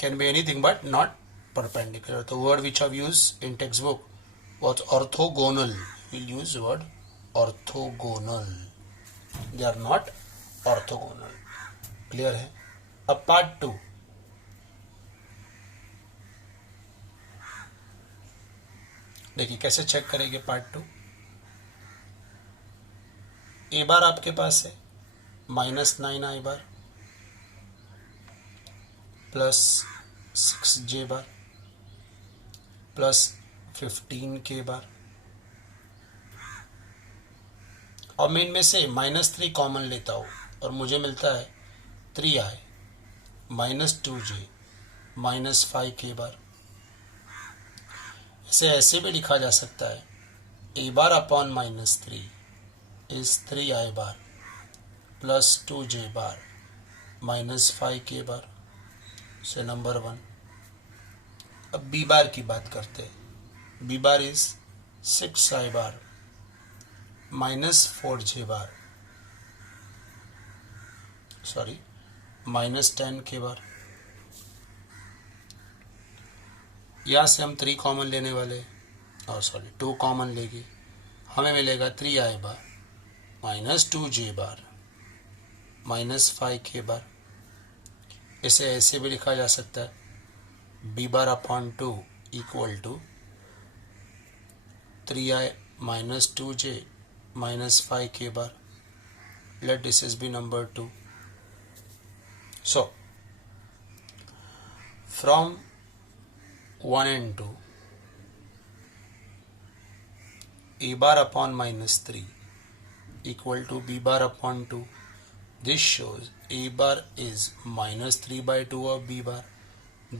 can be anything but not perpendicular. तो word which have use in text book was orthogonal, will use word orthogonal, they are not orthogonal. Clear है? अब पार्ट 2, देखिए कैसे चेक करेंगे पार्ट 2। ए बार आपके पास है -9 आई बार प्लस 6 जे बार प्लस 15 के बार, और मेन में से -3 कॉमन लेता हूँ और मुझे मिलता है 3i -2j -5 के बार। इसे ऐसे भी लिखा जा सकता है A bar upon -3 is 3i bar plus 2j bar -5 k बार। से नंबर 1। अब बी बार की बात करते हैं। B bar is 6i bar -4j bar sorry -10 के बार। यहाँ से हम 3 कॉमन लेने वाले और 2 कॉमन लेंगे, हमें मिलेगा 3i बार -2j बार -5 के बार। इसे ऐसे भी लिखा जा सकता है b bar upon 2 equal to 3i -2j -5 k bar. Let this is B number 2। So from 1 and 2, a bar upon -3 equal to b bar upon 2. This shows a bar is -3/2 of b bar.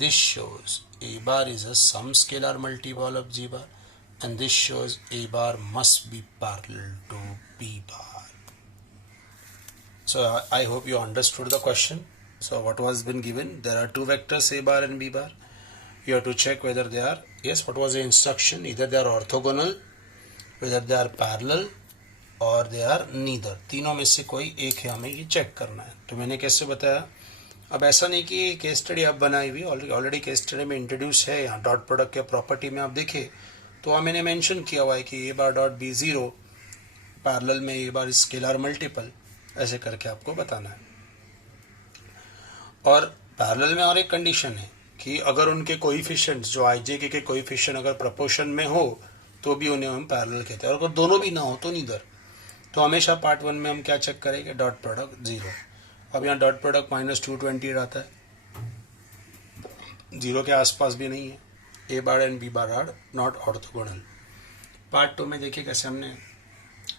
This shows a bar is a some scalar multiple of g bar, and this shows a bar must be parallel to b bar. So I hope you understood the question. So what was been given? There are two vectors a bar and b bar. You have to check whether they are, yes, what was the instruction? Either they are orthogonal, whether they are parallel, और they are neither. तीनों में से कोई एक है, हमें ये चेक करना है। तो मैंने कैसे बताया? अब ऐसा नहीं कि केस स्टडी अब बनाई हुई, ऑलरेडी केस स्टडी में इंट्रोड्यूस है। यहाँ डॉट प्रोडक्ट के प्रॉपर्टी में आप देखें तो वहाँ मैंने मेंशन किया हुआ है कि A bar dot B zero parallel में ए बार स्केलर मल्टीपल, ऐसे करके आपको बताना है। और पैरेलल में और एक कंडीशन है कि अगर उनके कोएफिशिएंट्स जो आईजे के कोएफिशिएंट अगर प्रपोर्शन में हो तो भी उन्हें हम पैरेलल कहते हैं, और अगर दोनों भी ना हो तो नीदर। तो हमेशा पार्ट 1 में हम क्या चेक करेंगे? Dot product 0। अब यहाँ डॉट प्रोडक्ट -220 रहता है, 0 के आसपास भी नहीं है। A bar and B bar are not orthogonal. Part 2 में देखिए कैसे हमने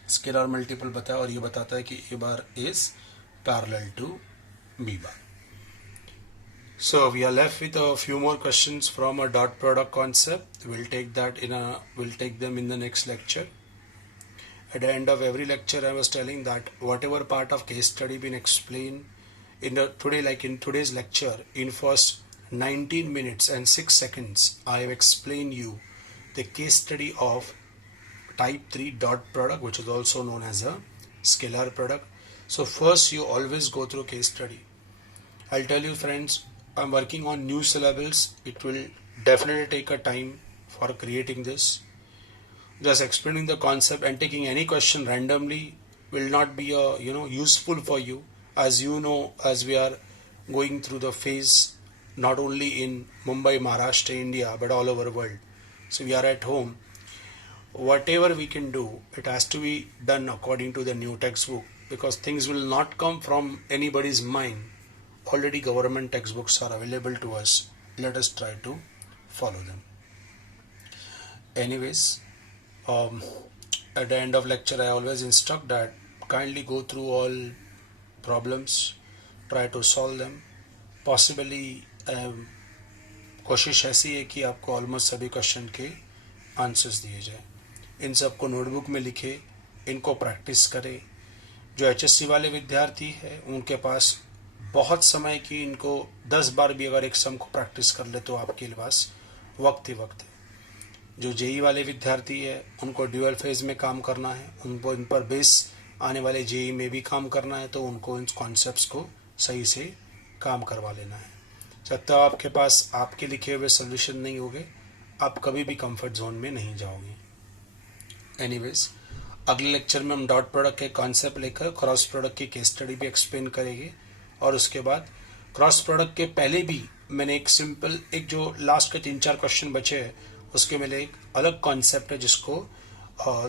स्केलर मल्टीपल बताया, और ये बताता है कि A bar is parallel to B bar. So we are left with a few more questions from a dot product concept. We'll take them in the next lecture. At the end of every lecture, I was telling that whatever part of case study been explained in today's lecture, in first 19 minutes and 6 seconds, I have explained you the case study of type 3 dot product, which is also known as a scalar product. So first you always go through case study. I'll tell you friends, I'm working on new syllables. It will definitely take a time for creating this. Just explaining the concept and taking any question randomly will not be useful for you. As you know, as we are going through the phase not only in Mumbai, Maharashtra, India, but all over the world. So we are at home. Whatever we can do, it has to be done according to the new textbook, because things will not come from anybody's mind. Already government textbooks are available to us. Let us try to follow them. Anyways, at the end of lecture I always instruct that kindly go through all problems, try to solve them. Possibly कोशिश ऐसी है कि आपको ऑलमोस्ट सभी क्वेश्चन के आंसर्स दिए जाए। इन सबको नोटबुक में लिखे, इनको प्रैक्टिस करें। जो HSC वाले विद्यार्थी हैं उनके पास बहुत समय की, इनको 10 बार भी अगर एक सम को प्रैक्टिस कर ले तो आपके पास वक्त ही वक्त है। जो जेई वाले विद्यार्थी है उनको ड्यूअल फेज में काम करना है, उनको इन पर बेस आने वाले जेई में भी काम करना है, तो उनको इन कॉन्सेप्ट्स को सही से काम करवा लेना है। जब तक आपके पास आपके लिखे हुए सोल्यूशन नहीं होंगे, आप कभी भी कंफर्ट जोन में नहीं जाओगे। एनीवेज, अगले लेक्चर में हम डॉट प्रोडक्ट के कॉन्सेप्ट लेकर क्रॉस प्रोडक्ट की केस स्टडी भी एक्सप्लेन करेंगे, और उसके बाद क्रॉस प्रोडक्ट के पहले भी मैंने एक जो लास्ट के 3-4 क्वेश्चन बचे हैं उसके मेरे एक अलग कॉन्सेप्ट है जिसको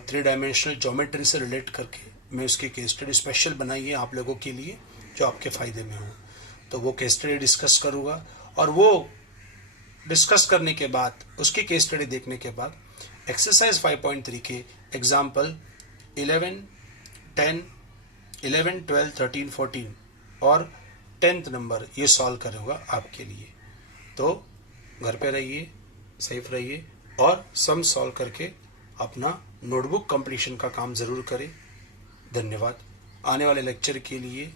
3 डायमेंशनल ज्योमेट्री से रिलेट करके मैं उसकी केस स्टडी स्पेशल बनाई है आप लोगों के लिए जो आपके फ़ायदे में हो। तो वो केस स्टडी डिस्कस करूँगा, और वो डिस्कस करने के बाद उसकी केस स्टडी देखने के बाद एक्सरसाइज 5.3 के एग्जाम्पल 11, 10, 11, 12, 13, 14 और 10th नंबर ये सॉल्व करूँगा आपके लिए। तो घर पे रहिए, सेफ रहिए और सम सॉल्व करके अपना नोटबुक कंप्लीशन का काम ज़रूर करें। धन्यवाद। आने वाले लेक्चर के लिए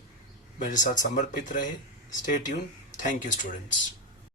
मेरे साथ समर्पित रहे। Stay tune. Thank you students.